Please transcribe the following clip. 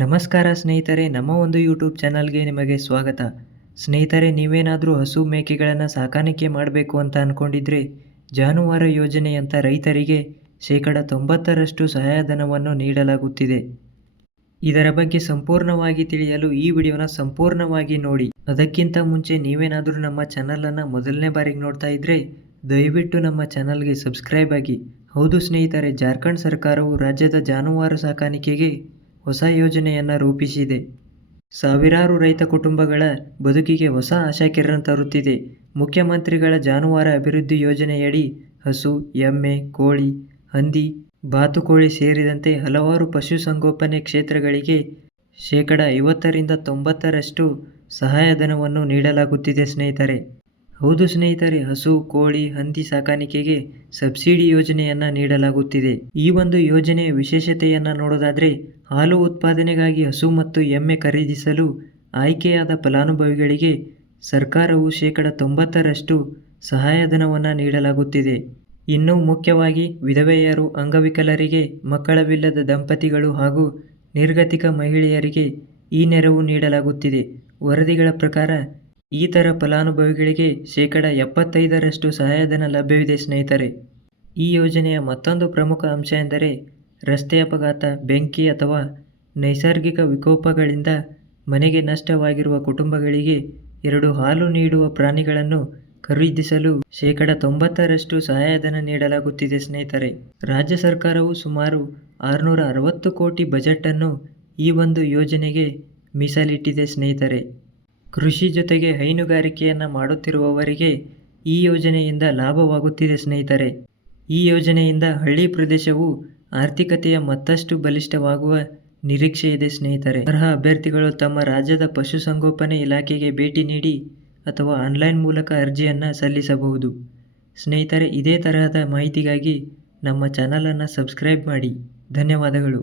ನಮಸ್ಕಾರ ಸ್ನೇಹಿತರೆ, ನಮ್ಮ ಒಂದು ಯೂಟ್ಯೂಬ್ ಚಾನಲ್ಗೆ ನಿಮಗೆ ಸ್ವಾಗತ. ಸ್ನೇಹಿತರೆ, ನೀವೇನಾದರೂ ಹಸು ಮೇಕೆಗಳನ್ನು ಸಾಕಾಣಿಕೆ ಮಾಡಬೇಕು ಅಂತ ಅಂದ್ಕೊಂಡಿದ್ರೆ ಜಾನುವಾರು ಯೋಜನೆಯಂಥ ರೈತರಿಗೆ 90% ಸಹಾಯಧನವನ್ನು ನೀಡಲಾಗುತ್ತಿದೆ. ಇದರ ಬಗ್ಗೆ ಸಂಪೂರ್ಣವಾಗಿ ತಿಳಿಯಲು ಈ ವಿಡಿಯೋನ ಸಂಪೂರ್ಣವಾಗಿ ನೋಡಿ. ಅದಕ್ಕಿಂತ ಮುಂಚೆ ನೀವೇನಾದರೂ ನಮ್ಮ ಚಾನಲನ್ನು ಮೊದಲನೇ ಬಾರಿಗೆ ನೋಡ್ತಾ ಇದ್ದರೆ ದಯವಿಟ್ಟು ನಮ್ಮ ಚಾನಲ್ಗೆ ಸಬ್ಸ್ಕ್ರೈಬ್ ಆಗಿ. ಹೌದು ಸ್ನೇಹಿತರೆ, ಜಾರ್ಖಂಡ್ ಸರ್ಕಾರವು ರಾಜ್ಯದ ಜಾನುವಾರು ಸಾಕಾಣಿಕೆಗೆ ಹೊಸ ಯೋಜನೆಯನ್ನು ರೂಪಿಸಿದೆ. ಸಾವಿರಾರು ರೈತ ಕುಟುಂಬಗಳ ಬದುಕಿಗೆ ಹೊಸ ಆಶಾಕಿರಣ ತರುತ್ತಿದೆ. ಮುಖ್ಯಮಂತ್ರಿಗಳ ಜಾನುವಾರು ಅಭಿವೃದ್ಧಿ ಯೋಜನೆಯಡಿ ಹಸು, ಎಮ್ಮೆ, ಕೋಳಿ, ಹಂದಿ, ಬಾತುಕೋಳಿ ಸೇರಿದಂತೆ ಹಲವಾರು ಪಶುಸಂಗೋಪನೆ ಕ್ಷೇತ್ರಗಳಿಗೆ 50ರಿಂದ 90% ಸಹಾಯಧನವನ್ನು ನೀಡಲಾಗುತ್ತಿದೆ ಸ್ನೇಹಿತರೆ. ಹೌದು ಸ್ನೇಹಿತರೆ, ಹಸು, ಕೋಳಿ, ಹಂದಿ ಸಾಕಾಣಿಕೆಗೆ ಸಬ್ಸಿಡಿ ಯೋಜನೆಯನ್ನು ನೀಡಲಾಗುತ್ತಿದೆ. ಈ ಒಂದು ಯೋಜನೆಯ ವಿಶೇಷತೆಯನ್ನು ನೋಡೋದಾದರೆ, ಹಾಲು ಉತ್ಪಾದನೆಗಾಗಿ ಹಸು ಮತ್ತು ಎಮ್ಮೆ ಖರೀದಿಸಲು ಆಯ್ಕೆಯಾದ ಫಲಾನುಭವಿಗಳಿಗೆ ಸರ್ಕಾರವು 90% ಸಹಾಯಧನವನ್ನು ನೀಡಲಾಗುತ್ತಿದೆ. ಇನ್ನು ಮುಖ್ಯವಾಗಿ ವಿಧವೆಯರು, ಅಂಗವಿಕಲರಿಗೆ, ಮಕ್ಕಳವಿಲ್ಲದ ದಂಪತಿಗಳು ಹಾಗೂ ನಿರ್ಗತಿಕ ಮಹಿಳೆಯರಿಗೆ ಈ ನೆರವು ನೀಡಲಾಗುತ್ತಿದೆ. ವರದಿಗಳ ಪ್ರಕಾರ ಈ ಥರ ಫಲಾನುಭವಿಗಳಿಗೆ 75% ಸಹಾಯಧನ ಲಭ್ಯವಿದೆ ಸ್ನೇಹಿತರೆ. ಈ ಯೋಜನೆಯ ಮತ್ತೊಂದು ಪ್ರಮುಖ ಅಂಶ ಎಂದರೆ ರಸ್ತೆ ಅಪಘಾತ, ಬೆಂಕಿ ಅಥವಾ ನೈಸರ್ಗಿಕ ವಿಕೋಪಗಳಿಂದ ಮನೆಗೆ ನಷ್ಟವಾಗಿರುವ ಕುಟುಂಬಗಳಿಗೆ 2 ಹಾಲು ನೀಡುವ ಪ್ರಾಣಿಗಳನ್ನು ಖರೀದಿಸಲು 90% ಸಹಾಯಧನ ನೀಡಲಾಗುತ್ತಿದೆ ಸ್ನೇಹಿತರೆ. ರಾಜ್ಯ ಸರ್ಕಾರವು ಸುಮಾರು 660 ಕೋಟಿ ಬಜೆಟನ್ನು ಈ ಒಂದು ಯೋಜನೆಗೆ ಮೀಸಲಿಟ್ಟಿದೆ ಸ್ನೇಹಿತರೆ. ಕೃಷಿ ಜೊತೆಗೆ ಹೈನುಗಾರಿಕೆಯನ್ನು ಮಾಡುತ್ತಿರುವವರಿಗೆ ಈ ಯೋಜನೆಯಿಂದ ಲಾಭವಾಗುತ್ತಿದೆ ಸ್ನೇಹಿತರೆ. ಈ ಯೋಜನೆಯಿಂದ ಹಳ್ಳಿ ಪ್ರದೇಶವು ಆರ್ಥಿಕತೆಯ ಮತ್ತಷ್ಟು ಬಲಿಷ್ಠವಾಗುವ ನಿರೀಕ್ಷೆ ಇದೆ ಸ್ನೇಹಿತರೆ. ಅರ್ಹ ಅಭ್ಯರ್ಥಿಗಳು ತಮ್ಮ ರಾಜ್ಯದ ಪಶುಸಂಗೋಪನೆ ಇಲಾಖೆಗೆ ಭೇಟಿ ನೀಡಿ ಅಥವಾ ಆನ್ಲೈನ್ ಮೂಲಕ ಅರ್ಜಿಯನ್ನು ಸಲ್ಲಿಸಬಹುದು. ಸ್ನೇಹಿತರೆ, ಇದೇ ತರಹದ ಮಾಹಿತಿಗಾಗಿ ನಮ್ಮ ಚಾನಲನ್ನು ಸಬ್ಸ್ಕ್ರೈಬ್ ಮಾಡಿ. ಧನ್ಯವಾದಗಳು.